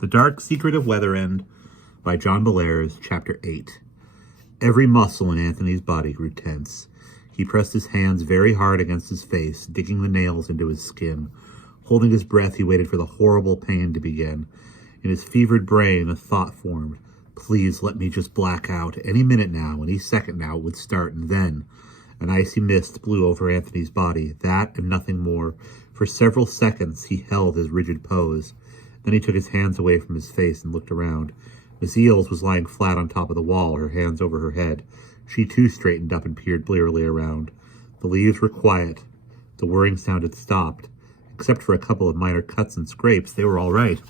The Dark Secret of Weatherend by John Bellairs, Chapter 8. Every muscle in Anthony's body grew tense. He pressed his hands very hard against his face, digging the nails into his skin. Holding his breath, he waited for the horrible pain to begin. In his fevered brain, a thought formed. Please let me just black out. Any minute now, any second now, it would start, and then... An icy mist blew over Anthony's body, that and nothing more. For several seconds, he held his rigid pose. Then he took his hands away from his face and looked around. Miss Eels was lying flat on top of the wall, her hands over her head. She too straightened up and peered blearily around. The leaves were quiet. The whirring sound had stopped. Except for a couple of minor cuts and scrapes, they were all right.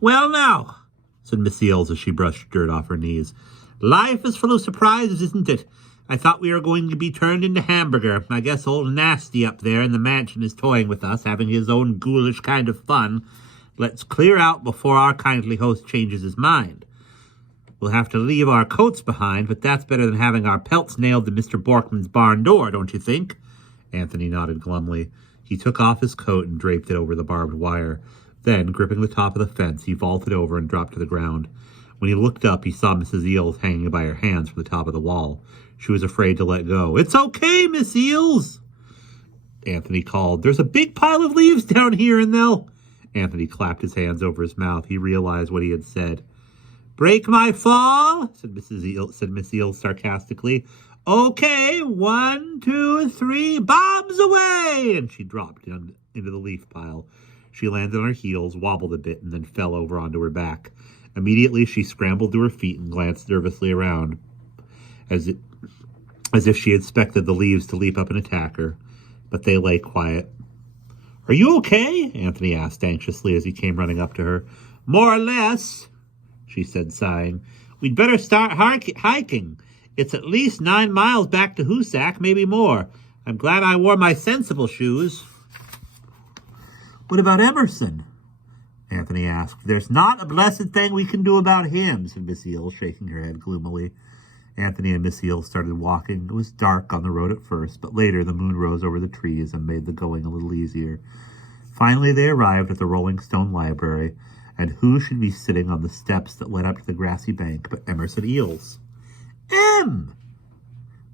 "Well now," said Miss Eels as she brushed dirt off her knees. "Life is full of surprises, isn't it? I thought we were going to be turned into hamburger. I guess old Nasty up there in the mansion is toying with us, having his own ghoulish kind of fun. Let's clear out before our kindly host changes his mind. We'll have to leave our coats behind, but that's better than having our pelts nailed to Mr. Borkman's barn door, don't you think?" Anthony nodded glumly. He took off his coat and draped it over the barbed wire. Then, gripping the top of the fence, he vaulted over and dropped to the ground. When he looked up, he saw Mrs. Eels hanging by her hands from the top of the wall. She was afraid to let go. "It's okay, Miss Eels," Anthony called. "There's a big pile of leaves down here, and they'll..." Anthony clapped his hands over his mouth. He realized what he had said. "Break my fall," said Miss Eels sarcastically. "Okay, 1, 2, 3, bombs away!" And she dropped into the leaf pile. She landed on her heels, wobbled a bit, and then fell over onto her back. Immediately, she scrambled to her feet and glanced nervously around, as if she expected the leaves to leap up and attack her. But they lay quiet. "Are you okay?" Anthony asked anxiously as he came running up to her. "More or less," she said, sighing. "We'd better start hiking. It's at least 9 miles back to Hoosac, maybe more. I'm glad I wore my sensible shoes." "What about Emerson?" Anthony asked. "There's not a blessed thing we can do about him," said Miss Eels, shaking her head gloomily. Anthony and Miss Eels started walking. It was dark on the road at first, but later the moon rose over the trees and made the going a little easier. Finally they arrived at the Rolling Stone Library, and who should be sitting on the steps that led up to the grassy bank but Emerson Eels? "Em!"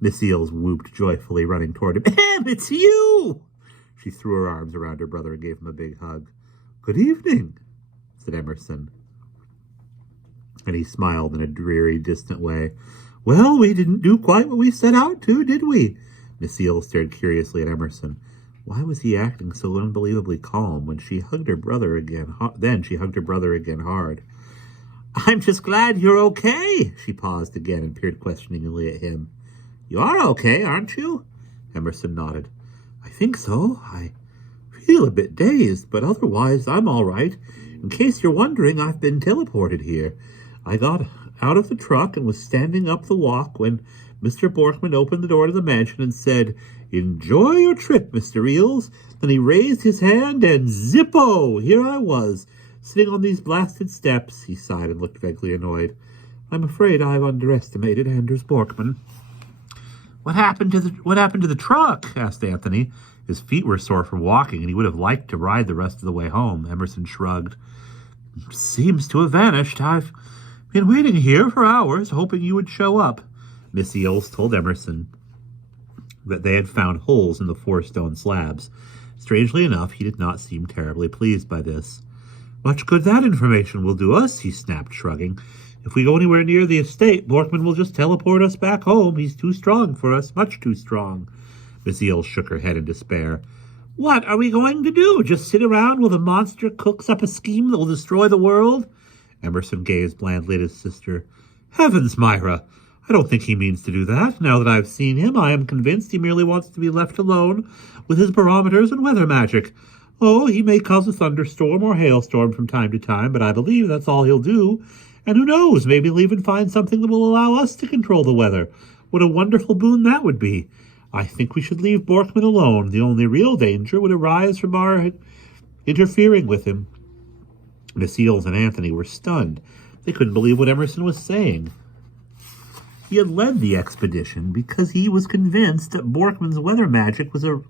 Miss Eels whooped joyfully, running toward him. "Em, it's you!" She threw her arms around her brother and gave him a big hug. "Good evening," said Emerson. And he smiled in a dreary, distant way. "Well, we didn't do quite what we set out to, did we?" Miss Eels stared curiously at Emerson. Why was he acting so unbelievably calm when she hugged her brother again? Then she hugged her brother again hard. "I'm just glad you're okay." She paused again and peered questioningly at him. "You are okay, aren't you?" Emerson nodded. "I think so. I feel a bit dazed, but otherwise I'm all right. In case you're wondering, I've been teleported here. I got out of the truck and was standing up the walk when Mr. Borkman opened the door to the mansion and said, 'Enjoy your trip, Mr. Eels.' Then he raised his hand and zippo! Here I was, sitting on these blasted steps." He sighed and looked vaguely annoyed. "I'm afraid I've underestimated Anders Borkman." What happened to the truck?" asked Anthony. His feet were sore from walking, and he would have liked to ride the rest of the way home. Emerson shrugged. "Seems to have vanished. I've been waiting here for hours, hoping you would show up." Miss Eels told Emerson that they had found holes in the 4 stone slabs. Strangely enough, he did not seem terribly pleased by this. "Much good that information will do us," he snapped, shrugging. "If we go anywhere near the estate, Borkman will just teleport us back home. He's too strong for us, much too strong." Miss Eels shook her head in despair. "What are we going to do? Just sit around while the monster cooks up a scheme that will destroy the world?" Emerson gazed blandly at his sister. "Heavens, Myra! I don't think he means to do that. Now that I've seen him, I am convinced he merely wants to be left alone with his barometers and weather magic. Oh, he may cause a thunderstorm or hailstorm from time to time, but I believe that's all he'll do. And who knows, maybe he'll even find something that will allow us to control the weather. What a wonderful boon that would be. I think we should leave Borkman alone. The only real danger would arise from our interfering with him." Miss Eels and Anthony were stunned. They couldn't believe what Emerson was saying. He had led the expedition because he was convinced that Borkman's weather magic was a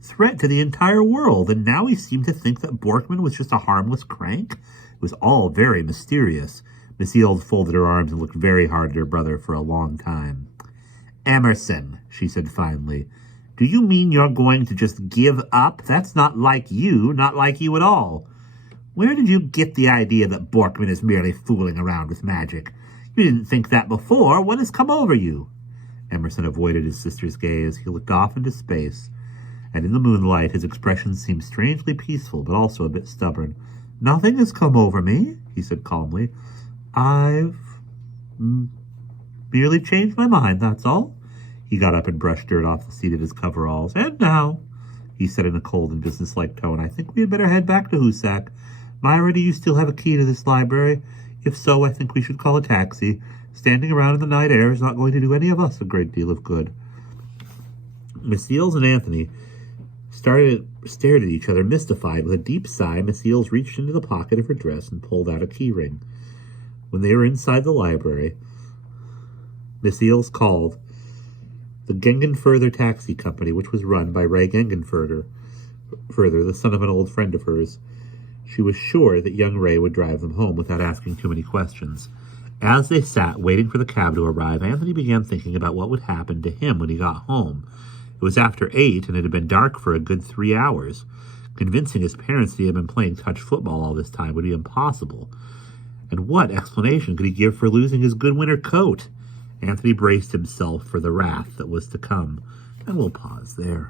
threat to the entire world, and now he seemed to think that Borkman was just a harmless crank was all very mysterious. Miss Eels folded her arms and looked very hard at her brother for a long time. "Emerson," she said finally, "do you mean you're going to just give up? That's not like you at all. Where did you get the idea that Borkman is merely fooling around with magic? You didn't think that before. What has come over you?" Emerson avoided his sister's gaze. He looked off into space, and in the moonlight his expression seemed strangely peaceful, but also a bit stubborn. "Nothing has come over me," he said calmly. "I've merely changed my mind, that's all." He got up and brushed dirt off the seat of his coveralls. "And now," he said in a cold and businesslike tone, "I think we had better head back to Hoosac. Myra, do you still have a key to this library? If so, I think we should call a taxi. Standing around in the night air is not going to do any of us a great deal of good." Miss Eels and Anthony stared at each other, mystified. With a deep sigh, Miss Eels reached into the pocket of her dress and pulled out a key ring. When they were inside the library, Miss Eels called the Gengenfurther Taxi Company, which was run by Ray Gengenfurther, the son of an old friend of hers. She was sure that young Ray would drive them home without asking too many questions. As they sat waiting for the cab to arrive, Anthony began thinking about what would happen to him when he got home. It was after 8, and it had been dark for a good 3 hours. Convincing his parents that he had been playing touch football all this time would be impossible. And what explanation could he give for losing his good winter coat? Anthony braced himself for the wrath that was to come, and we'll pause there.